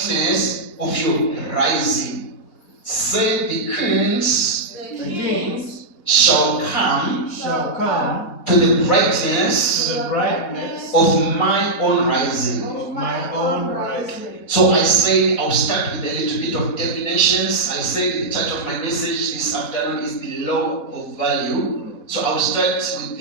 brightness of your rising. Say the kings shall come to the brightness of my own rising. So I say I'll start with a little bit of definitions. I said the title of my message this afternoon is the law of value. So I'll start with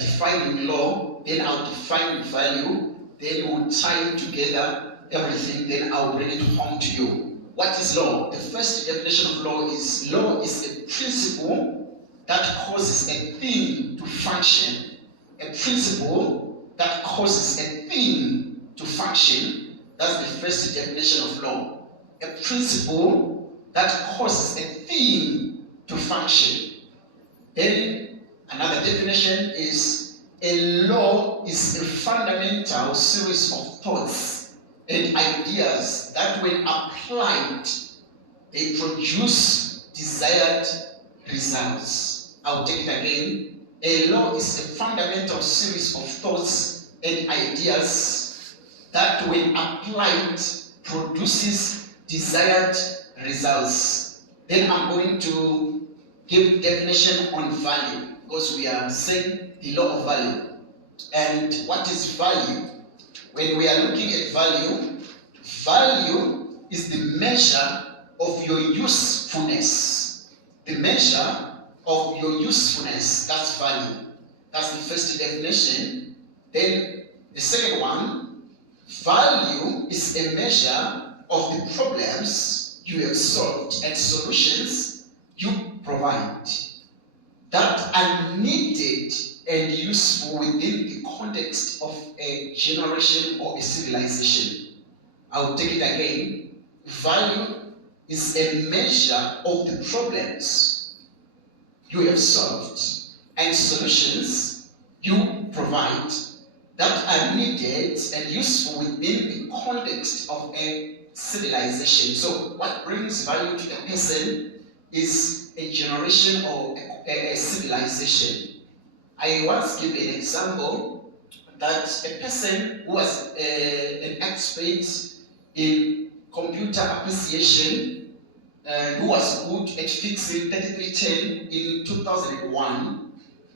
defining law, then I'll define value, then we'll tie together everything, then I'll bring it home to you. What is law? The first definition of law is a principle that causes a thing to function. A principle that causes a thing to function. That's the first definition of law. A principle that causes a thing to function. Then another definition is a law is a fundamental series of thoughts and ideas that when applied, they produce desired results. I'll take it again. A law is a fundamental series of thoughts and ideas that when applied produces desired results. Then I'm going to give definition on value because we are saying the law of value. And what is value? When we are looking at value, value is the measure of your usefulness. The measure of your usefulness, that's value. That's the first definition. Then the second one, value is a measure of the problems you have solved and solutions you provide that are needed and useful within the context of a generation or a civilization. I'll take it again. Value is a measure of the problems you have solved and solutions you provide that are needed and useful within the context of a civilization. So what brings value to a person is a generation or a civilization. I once gave an example that a person who was an expert in computer appreciation and who was good at fixing 3310 in 2001,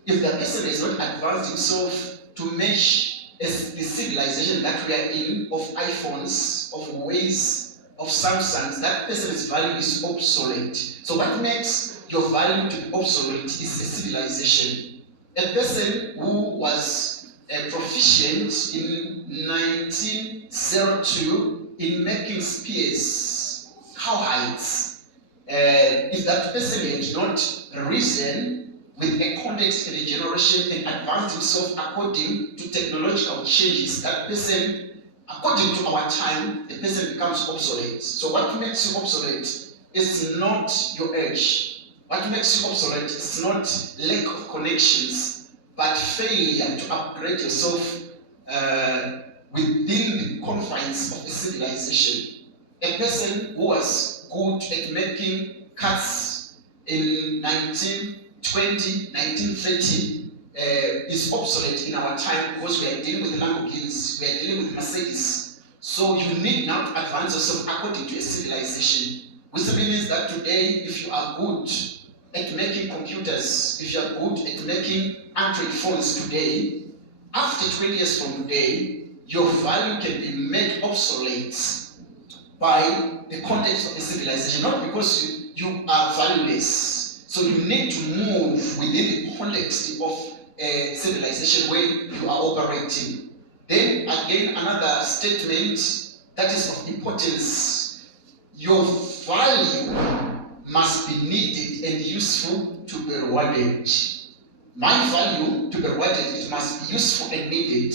if the person has not advanced himself to match the civilization that we are in, of iPhones, of Waze, of Samsungs, that person's value is obsolete. So what makes your value to be obsolete is a civilization. A person who was proficient in 1902 in making spears, cowhides, if that person had not risen with a context and a generation and advanced himself according to technological changes, that person, according to our time, the person becomes obsolete. So what makes you obsolete is not your age. What makes you obsolete is not lack of connections, but failure to upgrade yourself within the confines of a civilization. A person who was good at making cuts in 1920, 1930 is obsolete in our time because we are dealing with Lamborghinis, we are dealing with Mercedes. So you need now to advance yourself according to a civilization. Which means that today, if you are good at making computers, if you are good at making Android phones today, after 20 years from today, your value can be made obsolete by the context of the civilization, not because you are valueless. So you need to move within the context of a civilization where you are operating. Then again, another statement that is of importance: your value must be needed and useful to be rewarded. My value to be rewarded, it must be useful and needed.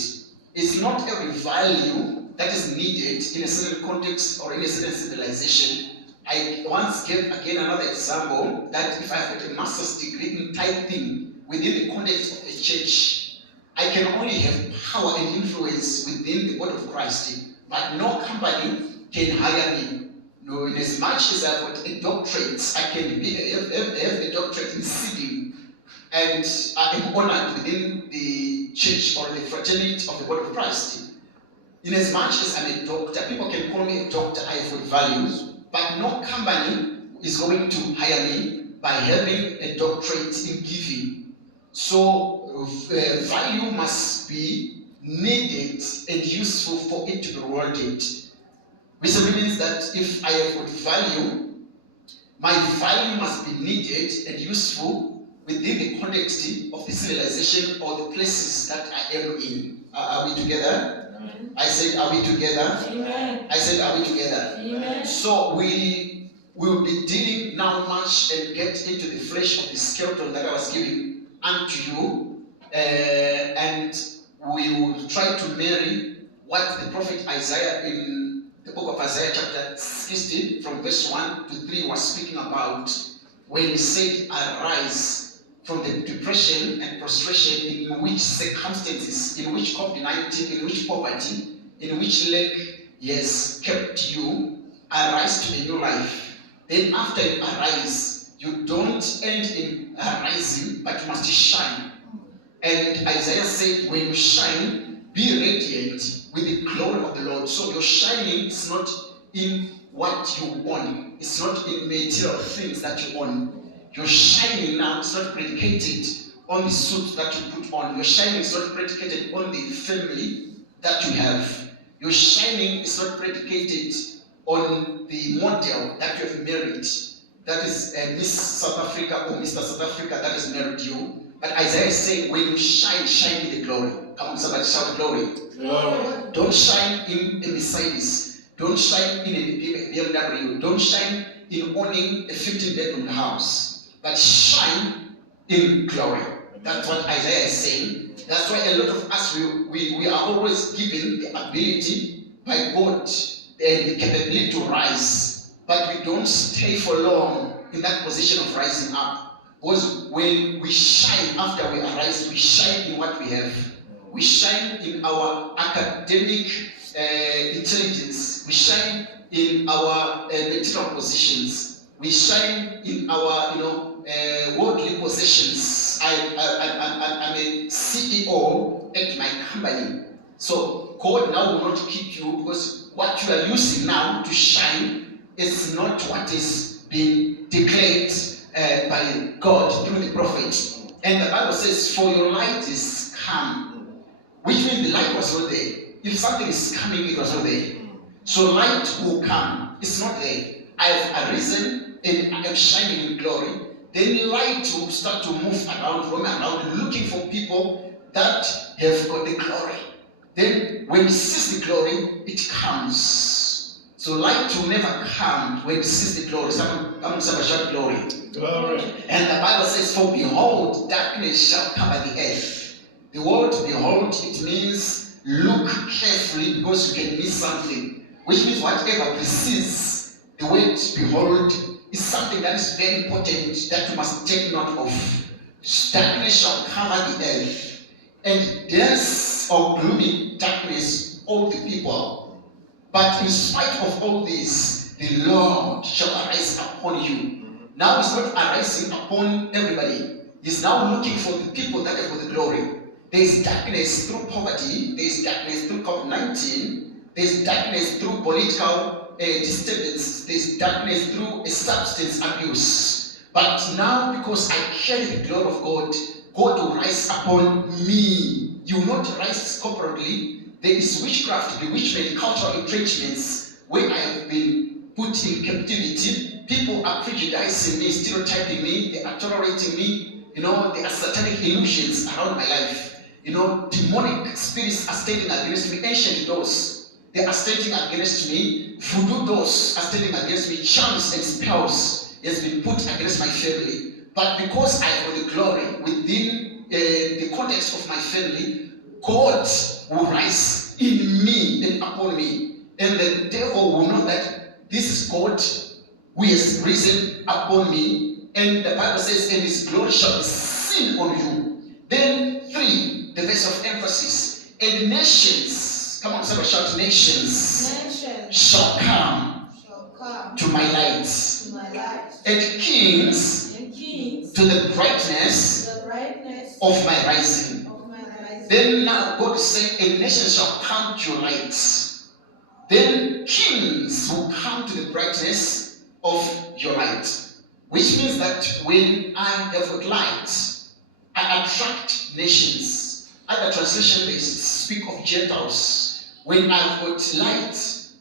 It's not every value that is needed in a certain context or in a certain civilization. I once gave again another example that if I've got a master's degree in tithing within the context of a church, I can only have power and influence within the body of Christ, but no company can hire me. No, in as much as I've got a doctorate, I can have a doctorate in seeding, and I am honored within the church or the fraternity of the body of Christ. in as much as I'm a doctor, people can call me a doctor, I have values, but no company is going to hire me by having a doctorate in giving. So value must be needed and useful for it to be rewarded. Which means that if I have got value, my value must be needed and useful within the context of the civilization or the places that I am in. Are we together? Amen. I said, are we together? Amen. I said, are we together? Amen. So we will be dealing now much and get into the flesh of the skeleton that I was giving unto you, and we will try to marry what the prophet Isaiah in the book of Isaiah chapter 60 from verse 1 to 3 was speaking about when he said, arise from the depression and prostration in which circumstances, in which COVID-19, in which poverty, in which lack he has kept you, arise to a new life. Then after you arise, you don't end in arising, but you must shine. And Isaiah said, when you shine, be radiant with the glory of the Lord. So your shining is not in what you own. It's not in material things that you own. Your shining now is not predicated on the suit that you put on. Your shining is not predicated on the family that you have. Your shining is not predicated on the model that you have married. That is Miss South Africa or Mr. South Africa that has married you. But Isaiah is saying, when you shine, shine in the glory. Come on, somebody shout glory. Glory. Don't shine in a Mercedes. Don't shine in a BMW. Don't shine in owning a 15-bedroom house. But shine in glory. That's what Isaiah is saying. That's why a lot of us, we are always given the ability by God and the capability to rise. But we don't stay for long in that position of rising up. Because when we shine after we arise, we shine in what we have. We shine in our academic intelligence. We shine in our material positions. We shine in our, worldly possessions. I'm a CEO at my company. So God now will not keep you, because what you are using now to shine is not what is being declared by God through the prophet. And the Bible says, for your light is come. Which means the light was not there. If something is coming, it was not there. So light will come. It's not there. I have arisen and I am shining in glory. Then light will start to move around, roam around, looking for people that have got the glory. Then when it sees the glory, it comes. So light will never come when it sees the glory. Someone shout glory. Glory. And the Bible says, for behold, darkness shall cover the earth. The word behold, it means look carefully, because you can miss something. Which means whatever precedes the word behold is something that is very important that you must take note of. Darkness shall cover the earth, and dense or gloomy darkness all the people. But in spite of all this, the Lord shall arise upon you. Now he's not arising upon everybody. He's now looking for the people that have got the glory. There is darkness through poverty. There is darkness through COVID-19. There is darkness through political disturbance. There is darkness through a substance abuse. But now, because I carry the glory of God, God will rise upon me. You will not rise corporately. There is witchcraft, bewitchment, cultural entrenchments, where I have been put in captivity. People are prejudicing me, stereotyping me, they are tolerating me. There are satanic illusions around my life. Demonic spirits are standing against me, ancient doors, they are standing against me, voodoo doors are standing against me, charms and spells has been put against my family. But because I have the glory within the context of my family, God will rise in me and upon me. And the devil will know that this is God who has risen upon me. And the Bible says, and his glory shall be seen on you. Then 3, the verse of emphasis. And nations, come on, somebody shout, nations shall come to my light. And kings to the brightness of my rising. Then now God is saying, a nation shall come to your light. Then kings will come to the brightness of your light. Which means that when I have got light, I attract nations. Other translation they speak of Gentiles. When I've got light,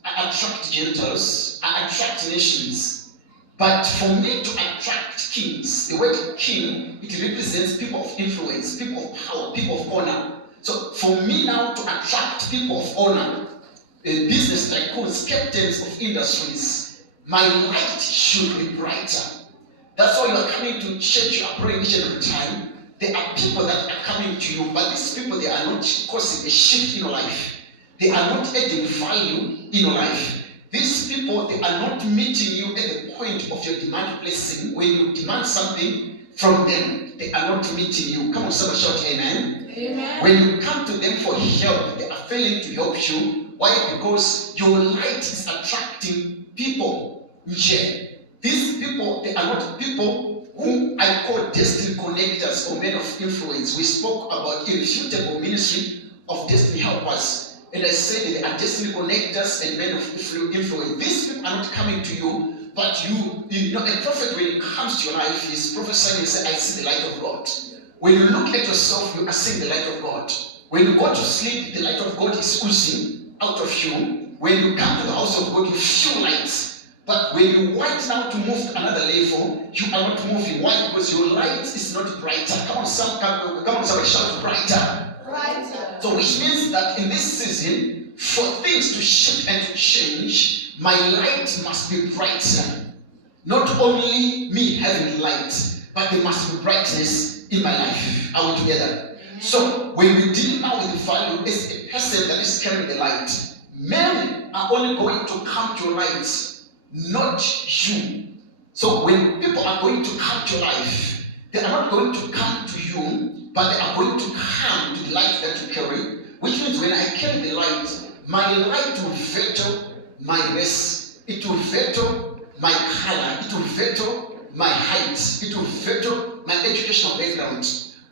I attract Gentiles, I attract nations. But for me to attract kings, the word king, it represents people of influence, people of power, people of honor. So for me now to attract people of honor, business tycoons, captains of industries, my light should be brighter. That's why you are coming to church, you are praying each and every time. There are people that are coming to you, but these people, they are not causing a shift in your life. They are not adding value in your life. These people, they are not meeting you at the point of your demand blessing. When you demand something from them, they are not meeting you. Come on, someone shout amen. Amen. When you come to them for help, they are failing to help you. Why? Because your light is attracting people. These people, they are not people whom I call destiny connectors or men of influence. We spoke about irrefutable ministry of destiny helpers. And I said they are destiny connectors and men of influence. These people are not coming to you, but you know, a prophet, when it comes to your life, is prophesying and say, I see the light of God. When you look at yourself, you are seeing the light of God. When you go to sleep, the light of God is oozing out of you. When you come to the house of God, you feel light. But when you want now to move to another level, you are not moving. Why? Because your light is not brighter. Come on, somebody shout brighter. Brighter. So which means that in this season, for things to shift and to change, my light must be brighter. Not only me having light, but there must be brightness in my life. Are we together? So when we deal now with the value, as a person that is carrying the light, men are only going to come to your light, not you. So when people are going to come to life, they are not going to come to you, but they are going to come to the light that you carry. Which means when I carry the light, my light will veto my race, it will veto my color, it will veto my height, it will veto my educational background.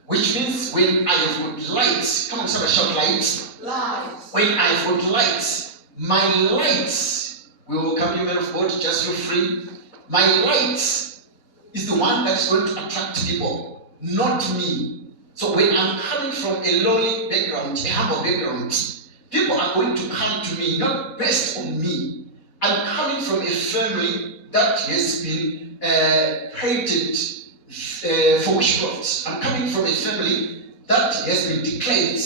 Which means when I have got light, come on, somebody shout light. Light. When I have got light, my light, we will come, you men of God, just feel free. My light is the one that's going to attract people, not me. So when I'm coming from a lowly background, a humble background, people are going to come to me, not based on me. I'm coming from a family that has been painted for witchcraft. I'm coming from a family that has been declared,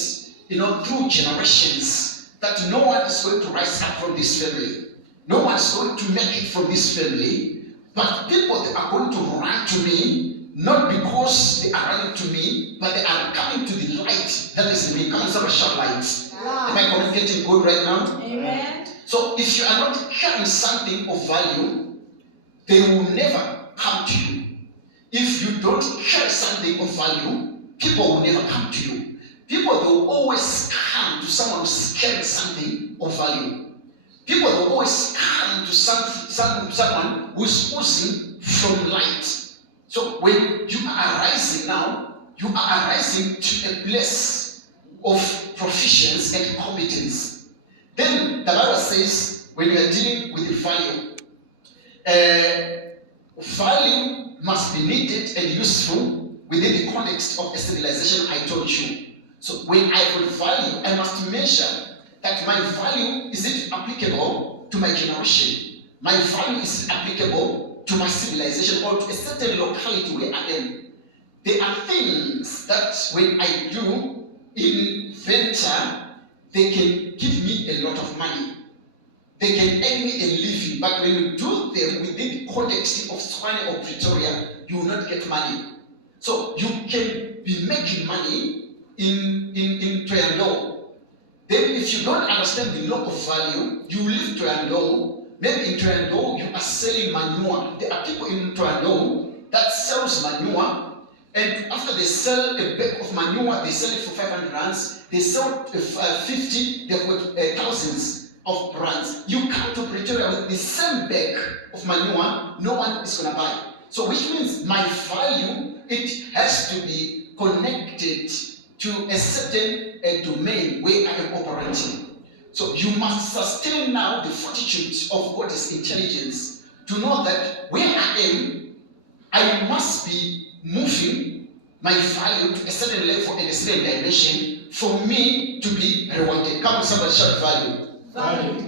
through generations, that no one is going to rise up from this family. No one is going to make it from this family. But people, they are going to run to me, not because they are running to me, but they are coming to the light that is in me. Come on, somebody shout light. Am I communicating good right now? Amen. So if you are not carrying something of value, they will never come to you. If you don't carry something of value, people will never come to you. People, they will always come to someone who's carrying something of value. People will always come to someone who's oozing from light. So when you are arising now, you are arising to a place of proficiency and competence. Then the Bible says, when you are dealing with the value must be needed and useful within the context of a civilization I told you. So when I put value, I must measure that my value is it applicable to my generation. My value is applicable to my civilization or to a certain locality where I am. There are things that when I do in venture, they can give me a lot of money. They can earn me a living, but when you do them within the context of Swane or Pretoria, you will not get money. So you can be making money in Toyando. Then if you don't understand the law of value, you live Toyando. Maybe in Toyando, you are selling manure. There are people in Toyando that sells manure, and after they sell a bag of manure, they sell it for 500 rands. They sell 50, they've got thousands of rands. You come to Pretoria with the same bag of manure, no one is going to buy. So which means my value, it has to be connected to a certain domain where I am operating. So you must sustain now the fortitude of God's intelligence to know that where I am, I must be moving my value to a certain level and a certain dimension for me to be rewarded. Come on, somebody shout value. Value.